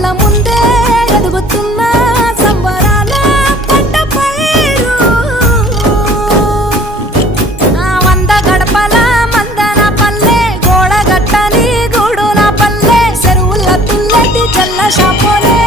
కళ్ళ ముందే ఎదుగుతున్న సంబరాల పంట పైరు వంద గడపల మందన పల్లె గోడ గట్టని గూడున పల్లె చెరువుల తుల్లటి చల్ల షాపోలే